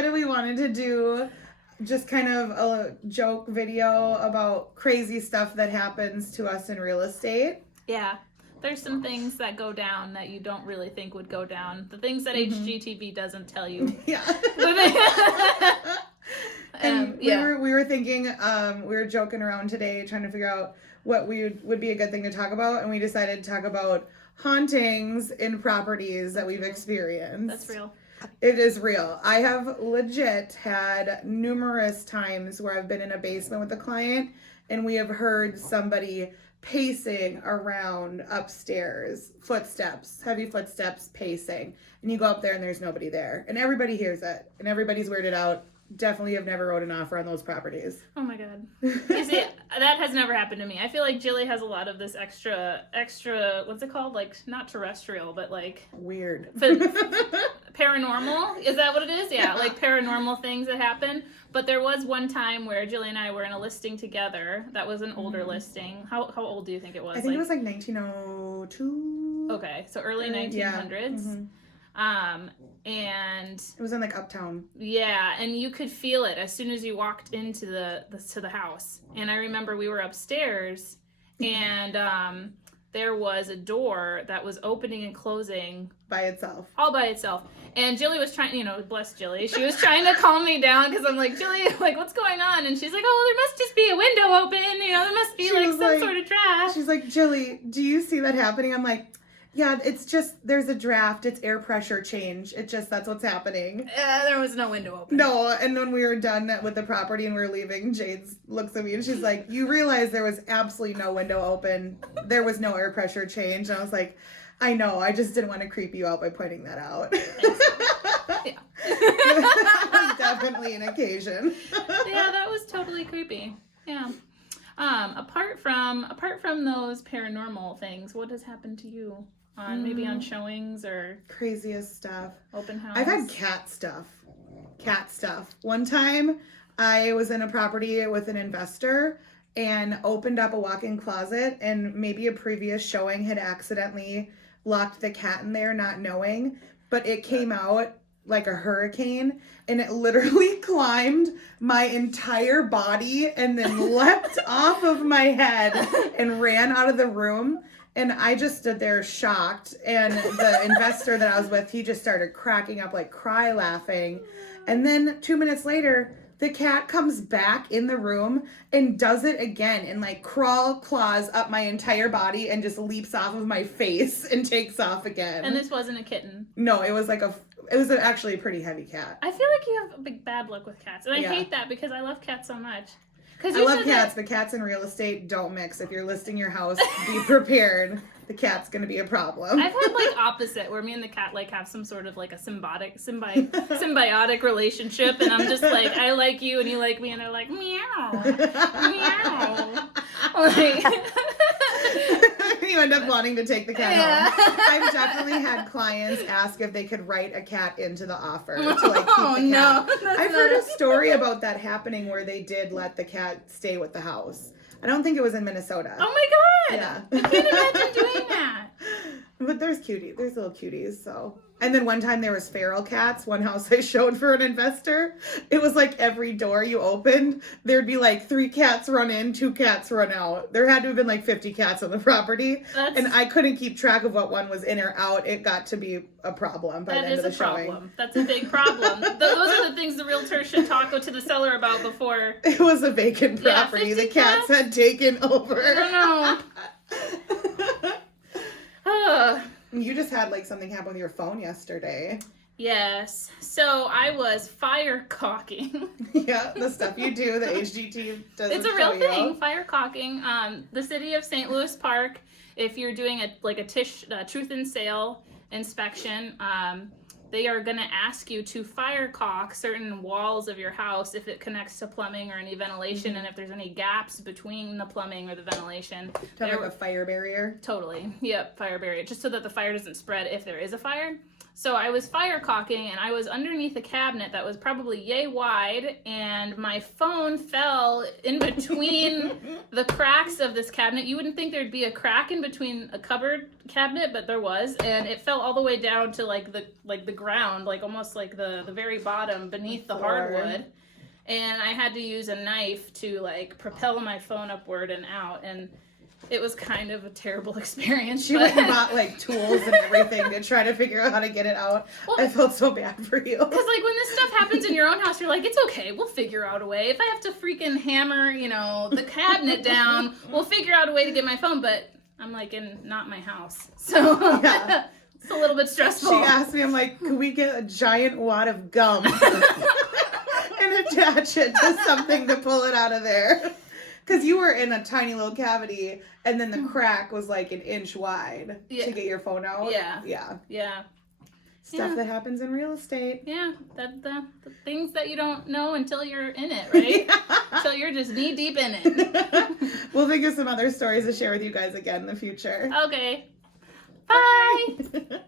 decided we wanted to do just kind of a joke video about crazy stuff that happens to us in real estate. Yeah. There's some things that go down that you don't really think would go down. The things that HGTV doesn't tell you. Yeah. And we were thinking, we were joking around today trying to figure out what would be a good thing to talk about, and we decided to talk about hauntings in properties that we've experienced. That's real. It is real. I have legit had numerous times where I've been in a basement with a client and we have heard somebody pacing around upstairs, heavy footsteps pacing, and you go up there and there's nobody there, and everybody hears it and everybody's weirded out. Definitely have never wrote an offer on those properties. Oh my god. You see, that has never happened to me. I feel like Jilly has a lot of this extra, what's it called? Like, not terrestrial, but like... Weird. Paranormal? Is that what it is? Yeah, like paranormal things that happen. But there was one time where Jilly and I were in a listing together. That was an older listing. How old do you think it was? I think it was like 1902. Okay, so early 1900s. Yeah. And it was in like Uptown. Yeah, and you could feel it as soon as you walked into the house. And I remember we were upstairs, and there was a door that was opening and closing by itself. All by itself. And Jilly was trying, bless Jilly, she was trying to calm me down because I'm like, Jilly, like, what's going on? And she's like, oh, there must just be a window open. There must be some sort of draft. She's like, Jilly, do you see that happening? I'm like, yeah, it's just, there's a draft. It's air pressure change. That's what's happening. There was no window open. No, and when we were done with the property and we were leaving, Jade looks at me and she's like, you realize there was absolutely no window open. There was no air pressure change. And I was like, I know. I just didn't want to creep you out by pointing that out. Yeah. That was definitely an occasion. Yeah, that was totally creepy. Yeah. Apart from those paranormal things, what has happened to you? Maybe on showings or craziest stuff. Open house. I've had cat stuff. One time I was in a property with an investor and opened up a walk-in closet, and maybe a previous showing had accidentally locked the cat in there, not knowing, but it came out like a hurricane, and it literally climbed my entire body and then leapt off of my head and ran out of the room. And I just stood there shocked, and the investor that I was with, he just started cracking up, like cry laughing. And then 2 minutes later, the cat comes back in the room and does it again and like claws up my entire body and just leaps off of my face and takes off again. And this wasn't a kitten? No, it was like actually a pretty heavy cat. I feel like you have a big bad luck with cats. And I hate that because I love cats so much. I love cats, but cats and real estate don't mix. If you're listing your house, be prepared. The cat's going to be a problem. I've had like opposite, where me and the cat like have some sort of like a symbiotic relationship, and I'm just like, I like you and you like me, and they're like, meow, meow. Like, you end up wanting to take the cat home. I've definitely had clients ask if they could write a cat into the offer to like keep the cat. No, I've heard a story about that happening where they did let the cat stay with the house. I don't think it was in Minnesota. Oh my god! Yeah. I can't imagine doing that. But there's little cuties, so. And then one time there was feral cats. One house I showed for an investor. It was like every door you opened, there'd be like 3 cats run in, 2 cats run out. There had to have been like 50 cats on the property. And I couldn't keep track of what one was in or out. It got to be a problem by the end of the showing. That is a problem. That's a big problem. Those are the things the realtor should talk to the seller about before. It was a vacant property. Yeah, the cats had taken over. I don't know. You just had like something happen with your phone yesterday. Yes. So I was fire caulking. Yeah, the stuff you do, the HGT doesn't. It's a real thing, fire caulking. The city of St. Louis Park, if you're doing a truth in sale inspection, they are going to ask you to fire caulk certain walls of your house if it connects to plumbing or any ventilation, and if there's any gaps between the plumbing or the ventilation. To have a fire barrier? Totally. Yep, fire barrier. Just so that the fire doesn't spread if there is a fire. So I was fire caulking, and I was underneath a cabinet that was probably yay wide, and my phone fell in between the cracks of this cabinet. You wouldn't think there'd be a crack in between a cupboard cabinet, but there was, and it fell all the way down to like the ground, like almost like the very bottom beneath the hardwood. And I had to use a knife to like propel my phone upward and out, and it was kind of a terrible experience. She went and bought like tools and everything to try to figure out how to get it out. Well, I felt so bad for you. Because like when this stuff happens in your own house, you're like, it's okay, we'll figure out a way. If I have to freaking hammer, the cabinet down, we'll figure out a way to get my phone. But I'm like in not my house, so yeah. It's a little bit stressful. She asked me, I'm like, can we get a giant wad of gum and attach it to something to pull it out of there? Because you were in a tiny little cavity, and then the crack was like an inch wide to get your phone out. Yeah. Stuff that happens in real estate. Yeah, the things that you don't know until you're in it, right? Until you're just knee deep in it. We'll think of some other stories to share with you guys again in the future. Okay. Bye.